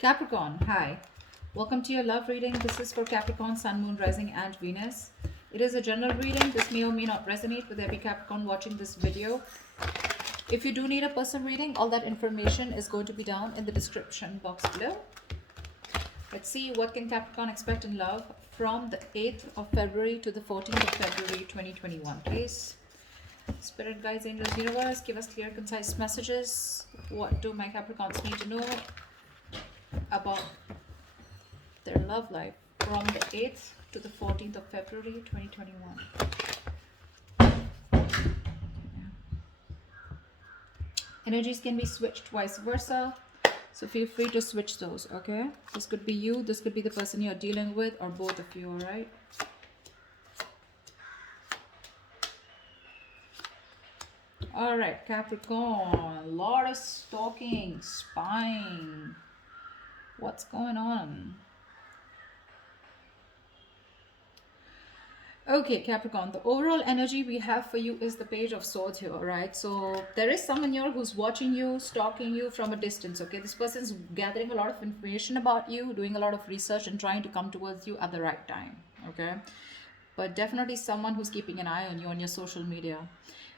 Capricorn, hi. Welcome to your love reading. This is for Capricorn, Sun, Moon, Rising, and Venus. It is a general reading. This may or may not resonate with every Capricorn watching this video. If you do need a personal reading, all that information is going to be down in the description box below. Let's see what can Capricorn expect in love from the 8th of February to the 14th of February 2021, please. Spirit guides, angels, universe, give us clear, concise messages. What do my Capricorns need to know about their love life from the 8th to the 14th of February 2021? Energies can be switched vice versa, so feel free to switch those. Okay, this could be you, this could be the person you're dealing with, or both of you. All right, Capricorn, a lot of stalking, spying. What's going on? Okay, Capricorn, the overall energy we have for you is the Page of Swords here, right? So there is someone here who's watching you, stalking you from a distance, okay? This person's gathering a lot of information about you, doing a lot of research and trying to come towards you at the right time, okay? But definitely someone who's keeping an eye on you on your social media.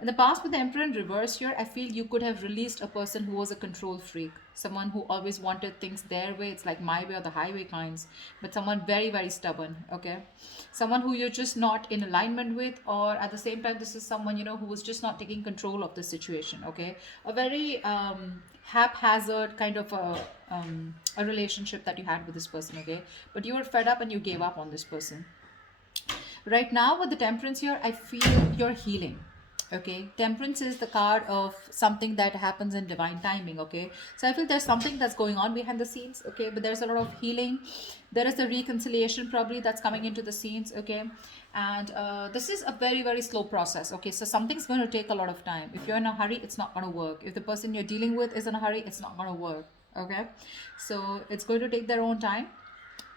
In the past, with the Emperor in reverse here, I feel you could have released a person who was a control freak, someone who always wanted things their way. It's like my way or the highway kinds, but someone very, very stubborn, okay? Someone who you're just not in alignment with, or at the same time, this is someone, who was just not taking control of the situation, okay? A very haphazard kind of a relationship that you had with this person, okay? But you were fed up and you gave up on this person. Right now with the Temperance here, I feel you're healing. Okay, Temperance is the card of something that happens in divine timing. Okay, so I feel there's something that's going on behind the scenes. Okay, but there's a lot of healing. There is a reconciliation probably that's coming into the scenes. Okay, and this is a very, very slow process. Okay, so something's going to take a lot of time. If you're in a hurry, it's not going to work. If the person you're dealing with is in a hurry, it's not going to work. Okay, so it's going to take their own time.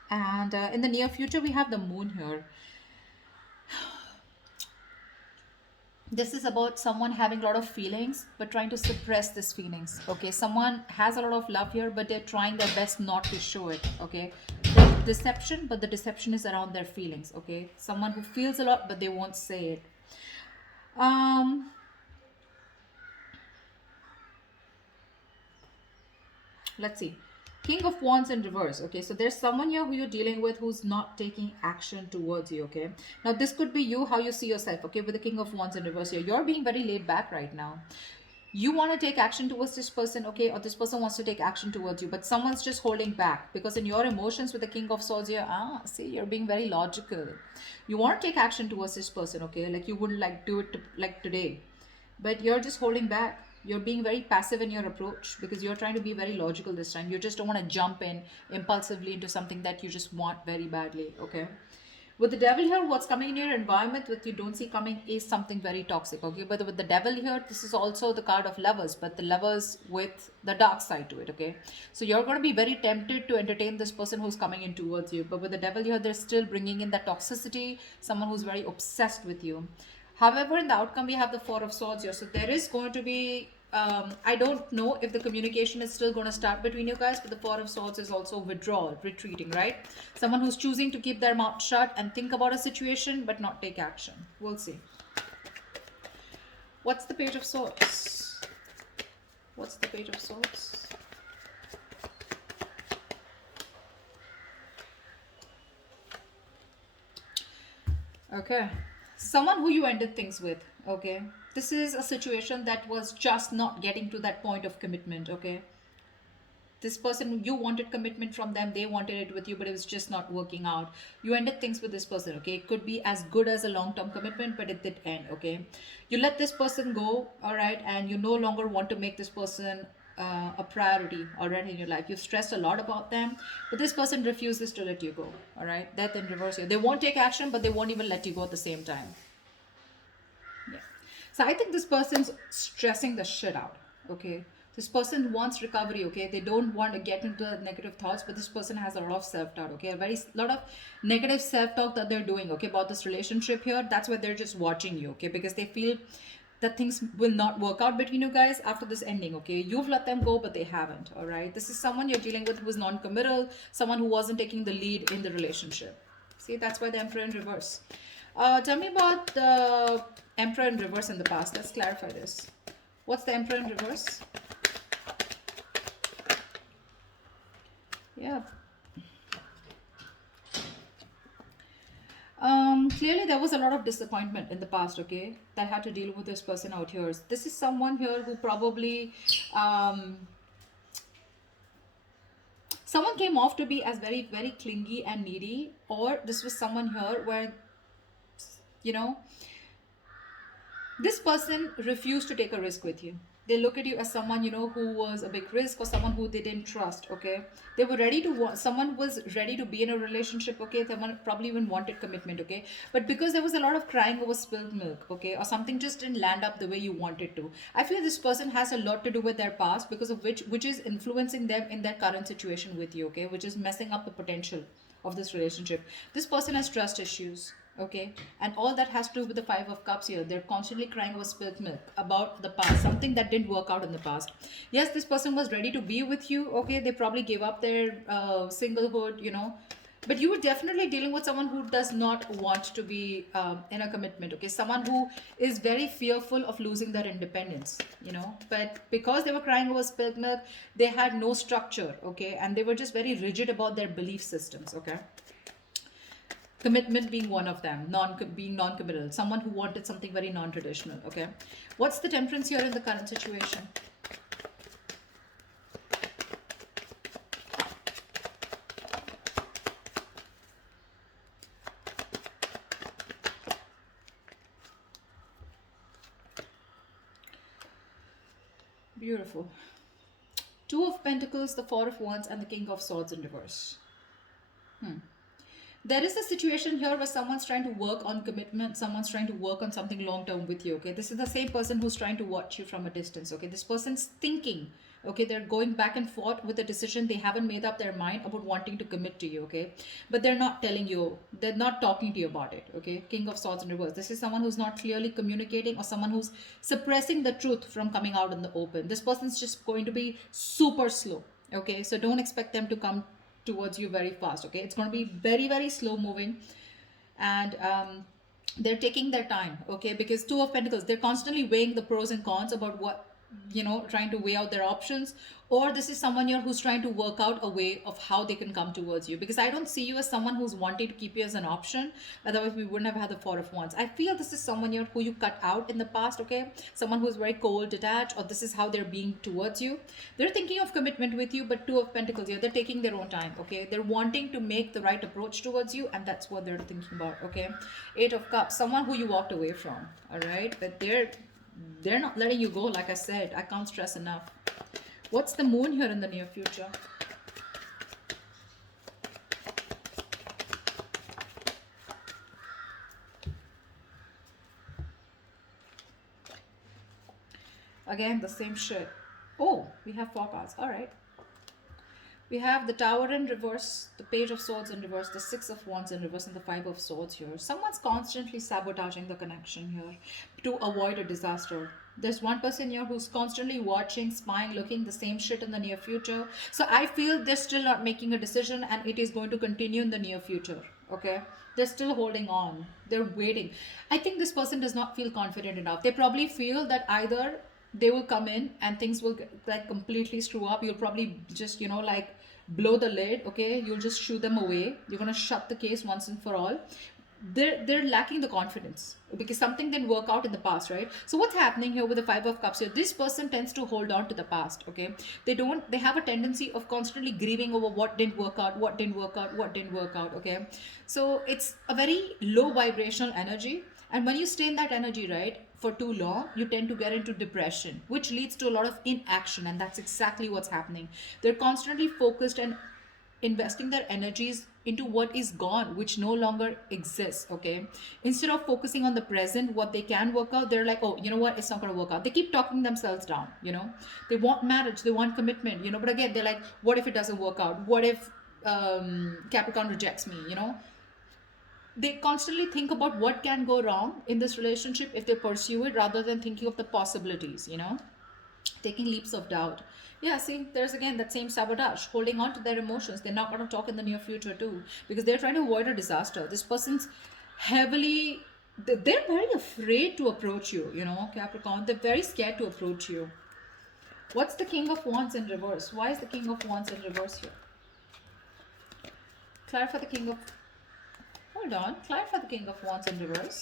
And in the near future, we have the Moon here. This is about someone having a lot of feelings but trying to suppress these feelings. Okay, someone has a lot of love here but they're trying their best not to show it. Okay, there's deception, but the deception is around their feelings. Okay, someone who feels a lot but they won't say it. um let's see. King of Wands in reverse. Okay, so there's someone here who you're dealing with who's not taking action towards you. Okay, now this could be you, how you see yourself. Okay, with the King of Wands in reverse here, you're being very laid back right now. You want to take action towards this person, okay, or this person wants to take action towards you, but someone's just holding back because in your emotions with the King of Swords here, see, you're being very logical. You want to take action towards this person, okay, like you wouldn't like do it like today, but you're just holding back. You're being very passive in your approach because you're trying to be very logical this time. You just don't want to jump in impulsively into something that you just want very badly. Okay, with the Devil here, what's coming in your environment with you don't see coming is something very toxic. Okay, but with the Devil here, this is also the card of Lovers, but the Lovers with the dark side to it. Okay, so you're going to be very tempted to entertain this person who's coming in towards you, but with the Devil here, they're still bringing in that toxicity, someone who's very obsessed with you. However, in the outcome, we have the Four of Swords here. So there is going to be, I don't know if the communication is still going to start between you guys, but the Four of Swords is also withdrawal, retreating, right? Someone who's choosing to keep their mouth shut and think about a situation, but not take action. We'll see. What's the Page of Swords? What's the Page of Swords? Okay, someone who you ended things with. Okay, this is a situation that was just not getting to that point of commitment. Okay, this person, you wanted commitment from them, they wanted it with you, but it was just not working out. You ended things with this person. Okay, it could be as good as a long-term commitment, but it did end. Okay, you let this person go, all right, and you no longer want to make this person a priority already in your life. You've stressed a lot about them, but this person refuses to let you go. All right, Death in reverse here. They won't take action, but they won't even let you go at the same time. Yeah. So I think this person's stressing the shit out. Okay. This person wants recovery. Okay. They don't want to get into the negative thoughts, but this person has a lot of self doubt. Okay. A very lot of negative self talk that they're doing. Okay. About this relationship here. That's why they're just watching you. Okay. Because they feel that things will not work out between you guys after this ending, okay? You've let them go, but they haven't, all right? This is someone you're dealing with who is non-committal, someone who wasn't taking the lead in the relationship. See, that's why the Emperor in reverse. Tell me about the Emperor in reverse in the past. Let's clarify this. What's the Emperor in reverse? Yeah. Clearly there was a lot of disappointment in the past, okay, that had to deal with this person out here. This is someone here who probably someone came off to be as very, very clingy and needy, or this was someone here where, you know, this person refused to take a risk with you. They look at you as someone, you know, who was a big risk, or someone who they didn't trust, okay? They were ready to someone was ready to be in a relationship, okay? Someone probably even wanted commitment, okay? But because there was a lot of crying over spilled milk, okay, or something just didn't land up the way you wanted to, I feel this person has a lot to do with their past, because of which is influencing them in their current situation with you, okay? Which is messing up the potential of this relationship. This person has trust issues, okay, and all that has to do with the Five of Cups here. They're constantly crying over spilled milk about the past, something that didn't work out in the past. Yes, this person was ready to be with you, okay, they probably gave up their singlehood, you know, but you were definitely dealing with someone who does not want to be in a commitment, okay, someone who is very fearful of losing their independence, you know, but because they were crying over spilled milk, they had no structure, okay, and they were just very rigid about their belief systems, okay. Commitment being one of them, being non-committal, someone who wanted something very non-traditional, okay. What's the Temperance here in the current situation? Beautiful. Two of Pentacles, the Four of Wands, and the King of Swords in reverse. There is a situation here where someone's trying to work on commitment, someone's trying to work on something long term with you, okay. This is the same person who's trying to watch you from a distance, okay. This person's thinking, okay, they're going back and forth with a decision. They haven't made up their mind about wanting to commit to you, okay, but they're not telling you, they're not talking to you about it, okay. King of Swords in reverse. This is someone who's not clearly communicating, or someone who's suppressing the truth from coming out in the open. This person's just going to be super slow, okay, so don't expect them to come towards you very fast, okay. It's going to be very, very slow moving, and they're taking their time, okay, because Two of Pentacles, they're constantly weighing the pros and cons about what, you know, trying to weigh out their options. Or this is someone here who's trying to work out a way of how they can come towards you, because I don't see you as someone who's wanting to keep you as an option, otherwise we wouldn't have had the Four of Wands. I feel this is someone here who you cut out in the past, okay, someone who's very cold, detached, or this is how they're being towards you. They're thinking of commitment with you, but Two of Pentacles here, they're taking their own time, okay, they're wanting to make the right approach towards you, and that's what they're thinking about, okay. Eight of Cups, someone who you walked away from, all right, but they're not letting you go. Like I said, I can't stress enough. What's the Moon here in the near future? Again, the same shit. Oh, we have four cards. All right. We have the Tower in reverse, the Page of Swords in reverse, the Six of Wands in reverse, and the Five of Swords here. Someone's constantly sabotaging the connection here to avoid a disaster. There's one person here who's constantly watching, spying, looking the same shit in the near future. So I feel they're still not making a decision, and it is going to continue in the near future. Okay? They're still holding on. They're waiting. I think this person does not feel confident enough. They probably feel that either they will come in and things will like completely screw up. You'll probably just, you know, like blow the lid, okay, you'll just shoo them away, you're going to shut the case once and for all. They're lacking the confidence because something didn't work out in the past, right? So what's happening here with the Five of Cups here, this person tends to hold on to the past, okay. They have a tendency of constantly grieving over what didn't work out, what didn't work out, what didn't work out, okay. So it's a very low vibrational energy, and when you stay in that energy, right, for too long, you tend to get into depression, which leads to a lot of inaction, and that's exactly what's happening. They're constantly focused and investing their energies into what is gone, which no longer exists, okay. Instead of focusing on the present, what they can work out, they're like, oh, you know what, it's not going to work out. They keep talking themselves down, you know. They want marriage, they want commitment, you know, but again, they're like, what if it doesn't work out? What if Capricorn rejects me, you know? They constantly think about what can go wrong in this relationship if they pursue it, rather than thinking of the possibilities, taking leaps of doubt. Yeah, see, there's again that same sabotage, holding on to their emotions. They're not going to talk in the near future too, because they're trying to avoid a disaster. This person's heavily, they're very afraid to approach you, Capricorn. They're very scared to approach you. What's the King of Wands in reverse? Why is the King of Wands in reverse here? Clarify the King of, hold on, clarify the King of Wands in reverse.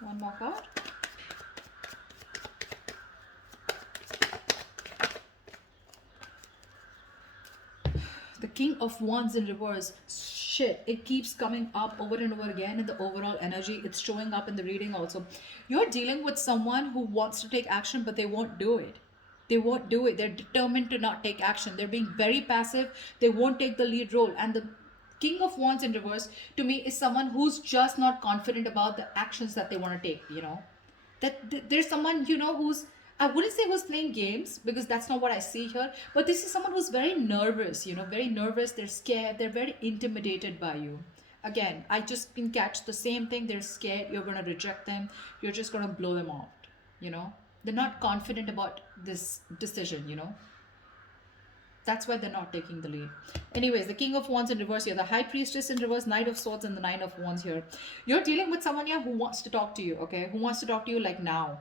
One more card. The King of Wands in reverse. Shit, it keeps coming up over and over again in the overall energy. It's showing up in the reading also. You're dealing with someone who wants to take action, but they won't do it. They won't do it. They're determined to not take action. They're being very passive. They won't take the lead role. And the King of Wands in reverse, to me, is someone who's just not confident about the actions that they want to take. There's someone, who's, I wouldn't say who's playing games, because that's not what I see here, but this is someone who's very nervous, very nervous. They're scared. They're very intimidated by you. Again, I just can catch the same thing. They're scared. You're going to reject them. You're just going to blow them out, you know. They're not confident about this decision. That's why they're not taking the lead. Anyways, the King of Wands in reverse here, the High Priestess in reverse, Knight of Swords, and the Nine of Wands here. You're dealing with someone here who wants to talk to you, okay? Who wants to talk to you like now.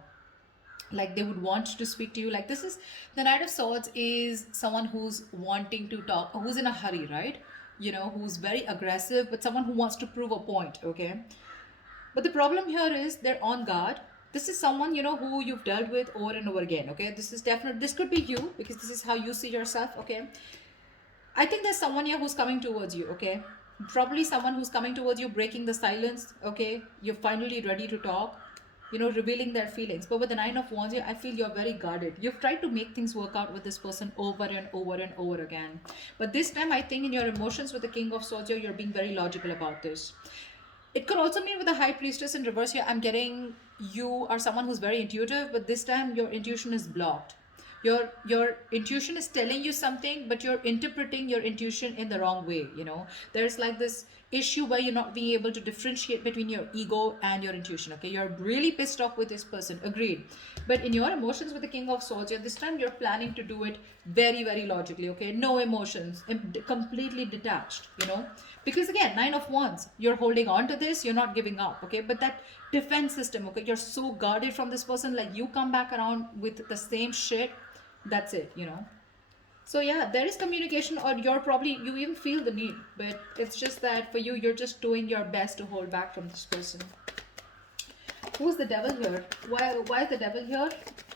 Like they would want to speak to you. Like this is, the Knight of Swords is someone who's wanting to talk, who's in a hurry, right? Who's very aggressive, but someone who wants to prove a point, okay? But the problem here is they're on guard. This is someone, who you've dealt with over and over again, okay? This could be you, because this is how you see yourself, okay? I think there's someone here who's coming towards you, okay? Probably someone who's coming towards you, breaking the silence, okay? You're finally ready to talk, revealing their feelings. But with the Nine of Wands here, I feel you're very guarded. You've tried to make things work out with this person over and over and over again. But this time, I think in your emotions with the King of Swords here, you're being very logical about this. It could also mean with the High Priestess in reverse here, I'm getting you are someone who's very intuitive, but this time your intuition is blocked. Your intuition is telling you something, but you're interpreting your intuition in the wrong way. There's like this issue where you're not being able to differentiate between your ego and your intuition. Okay, you're really pissed off with this person, agreed, but in your emotions with the King of Swords, this time you're planning to do it very, very logically. Okay, no emotions, completely detached. Because again, Nine of Wands, you're holding on to this, you're not giving up. Okay, but that defense system, okay, you're so guarded from this person, like you come back around with the same shit, that's it. So yeah, there is communication, or you even feel the need, but it's just that for you, you're just doing your best to hold back from this person. Who's the Devil here? Why is the Devil here?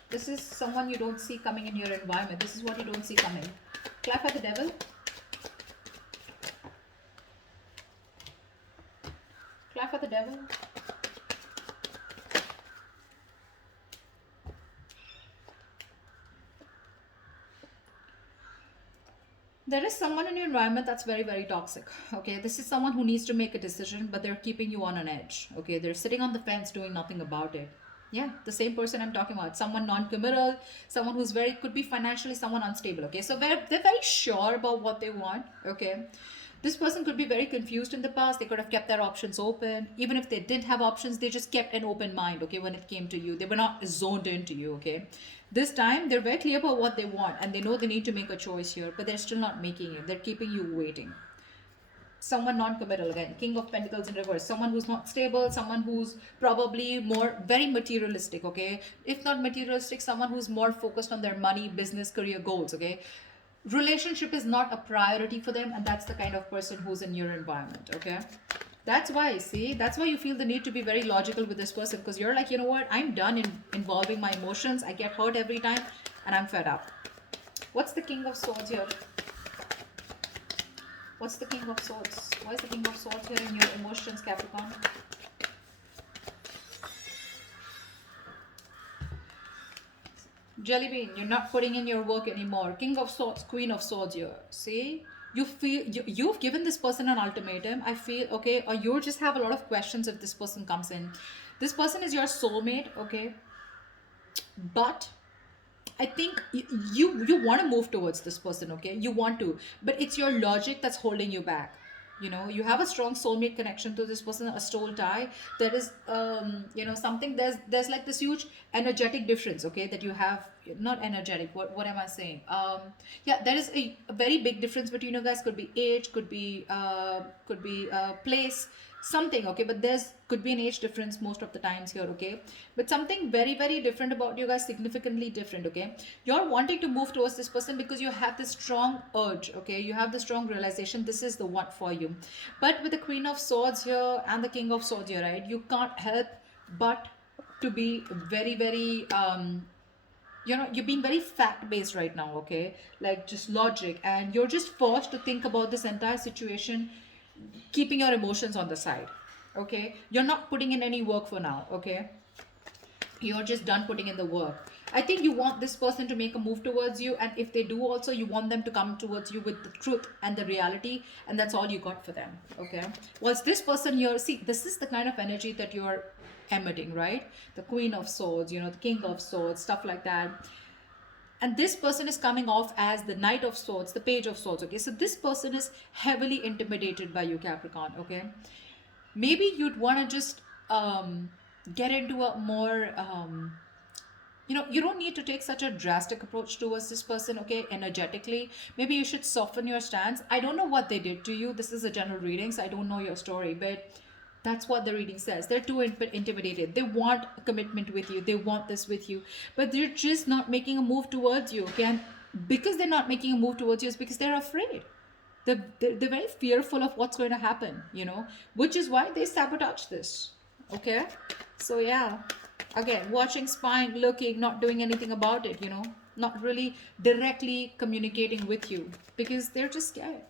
This is someone you don't see coming in your environment. This is what you don't see coming. Clap at the Devil. Clap for the Devil. There is someone in your environment that's very, very toxic. Okay, this is someone who needs to make a decision, but they're keeping you on an edge. Okay, they're sitting on the fence doing nothing about it. Yeah, the same person I'm talking about. Someone non-committal, someone who's could be financially someone unstable. Okay, so they're very sure about what they want. Okay, this person could be very confused in the past. They could have kept their options open. Even if they didn't have options, they just kept an open mind. Okay, when it came to you, they were not zoned into you. Okay, this time they're very clear about what they want, and they know they need to make a choice here, but they're still not making it. They're keeping you waiting. Someone non-committal again, King of Pentacles in reverse, someone who's not stable, someone who's probably more very materialistic. Okay, if not materialistic, someone who's more focused on their money, business, career goals. Okay, relationship is not a priority for them, and that's the kind of person who's in your environment. Okay, that's why you feel the need to be very logical with this person, because you're like, you know what, I'm done involving my emotions. I get hurt every time and I'm fed up. What's the King of Swords here? What's the King of Swords? Why is the King of Swords here in your emotions, Capricorn? Jelly bean, you're not putting in your work anymore. King of Swords, Queen of Swords here. See? You feel you've given this person an ultimatum. I feel, okay, or you just have a lot of questions if this person comes in. This person is your soulmate, okay? But I think you want to move towards this person, okay? You want to, but it's your logic that's holding you back. You know, you have a strong soulmate connection to this person, a soul tie. There is, something. There's like this huge energetic difference, okay? That you have, not energetic. What am I saying? Yeah, there is a very big difference between you guys. Could be age, could be place, something, okay? But there's could be an age difference most of the times here, okay? But something very very different about you guys, significantly different, okay? You're wanting to move towards this person because you have this strong urge, okay? You have the strong realization this is the one for you. But with the Queen of Swords here and the King of Swords here, right, you can't help but to be very very you're being very fact based right now, okay? Like just logic, and you're just forced to think about this entire situation, keeping your emotions on the side, okay? You're not putting in any work for now, okay? You're just done putting in the work. I think you want this person to make a move towards you, and if they do also, you want them to come towards you with the truth and the reality, and that's all you got for them, okay? Was this person here, see, this is the kind of energy that you're emitting, right? The Queen of Swords, the King of Swords, stuff like that. And this person is coming off as the Knight of Swords, the Page of Swords, okay? So this person is heavily intimidated by you, Capricorn, okay? Maybe you'd want to just get into a more you don't need to take such a drastic approach towards this person, okay? Energetically, maybe you should soften your stance. I don't know what they did to you. This is a general reading, so I don't know your story, but that's what the reading says. They're too intimidated. They want a commitment with you. They want this with you, but they're just not making a move towards you, okay? And because they're not making a move towards you is because they're afraid. They're very fearful of what's going to happen, which is why they sabotage this, okay? So yeah, again, watching, spying, looking, not doing anything about it, not really directly communicating with you because they're just scared.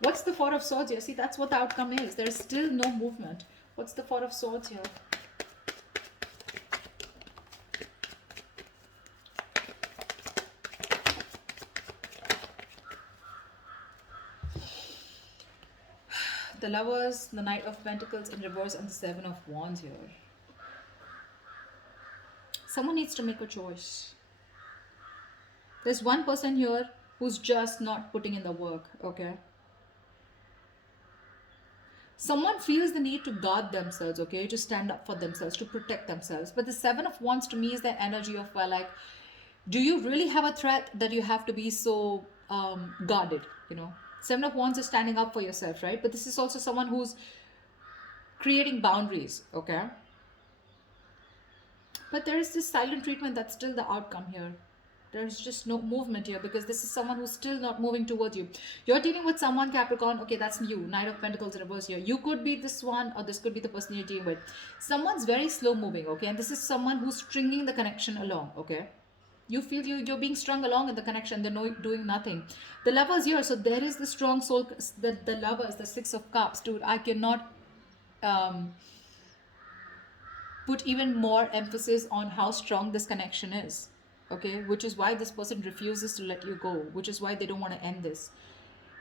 What's the Four of Swords here? See, that's what the outcome is. There's still no movement. What's the Four of Swords here? The Lovers, the Knight of Pentacles in reverse, and the Seven of Wands here. Someone needs to make a choice. There's one person here who's just not putting in the work, okay? Someone feels the need to guard themselves, okay? To stand up for themselves, to protect themselves. But the Seven of Wands to me is the energy of, well, like, do you really have a threat that you have to be so guarded, Seven of Wands is standing up for yourself, right? But this is also someone who's creating boundaries, okay? But there is this silent treatment that's still the outcome here. There's just no movement here because this is someone who's still not moving towards you. You're dealing with someone, Capricorn, okay, that's you. Knight of Pentacles in reverse here. You could be this one, or this could be the person you're dealing with. Someone's very slow moving, okay? And this is someone who's stringing the connection along, okay? You feel you're being strung along in the connection. They're doing nothing. The Lovers here, so there is the strong soul, the Lovers, the Six of Cups. Dude, I cannot put even more emphasis on how strong this connection is, okay? Which is why this person refuses to let you go, which is why they don't want to end this.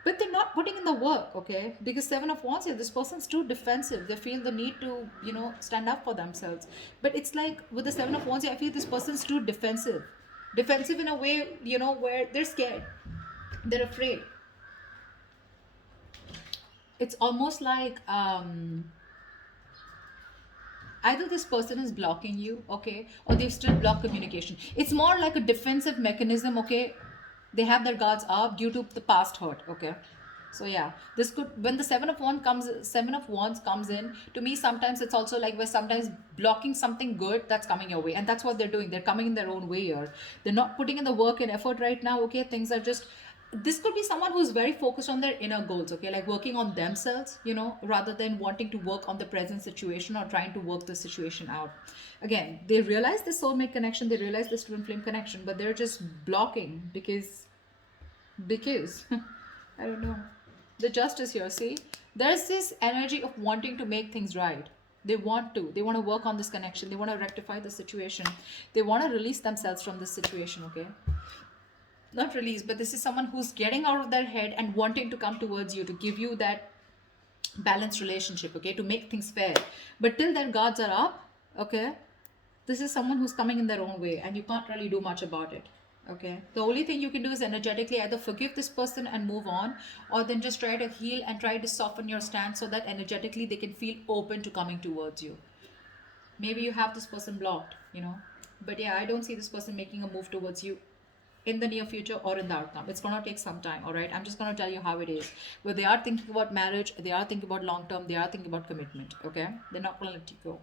But they're not putting in the work, okay? Because Seven of Wands here, this person's too defensive. They feel the need to, stand up for themselves. But it's like with the Seven of Wands here, I feel this person's too defensive. Defensive in a way, where they're scared. They're afraid. It's almost like either this person is blocking you, okay, or they've still blocked communication. It's more like a defensive mechanism, okay? They have their guards up due to the past hurt, okay? So yeah, this could, when the Seven of Wands comes in, to me sometimes it's also like we're sometimes blocking something good that's coming your way, and that's what they're doing. They're coming in their own way here. They're not putting in the work and effort right now, okay? Things are just, this could be someone who's very focused on their inner goals, okay? Like working on themselves, rather than wanting to work on the present situation or trying to work the situation out. Again, they realize the soulmate connection, they realize this twin flame connection, but they're just blocking because I don't know. The Justice here, see? There's this energy of wanting to make things right. They want to work on this connection. They want to rectify the situation. They want to release themselves from this situation, okay? Not release, but this is someone who's getting out of their head and wanting to come towards you to give you that balanced relationship, okay? To make things fair. But till their guards are up, okay? this is someone who's coming in their own way and you can't really do much about it. Okay, the only thing you can do is energetically either forgive this person and move on, or then just try to heal and try to soften your stance so that energetically they can feel open to coming towards you. Maybe you have this person blocked, you know, but yeah, I don't see this person making a move towards you in the near future or in the outcome. It's going to take some time. All right, I'm just going to tell you how it is. But they are thinking about marriage, they are thinking about long term, they are thinking about commitment. Okay, they're not going to let you go.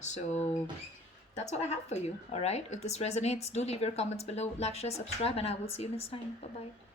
So that's what I have for you. All right, if this resonates, do leave your comments below, like, share, subscribe, and I will see you next time. Bye bye.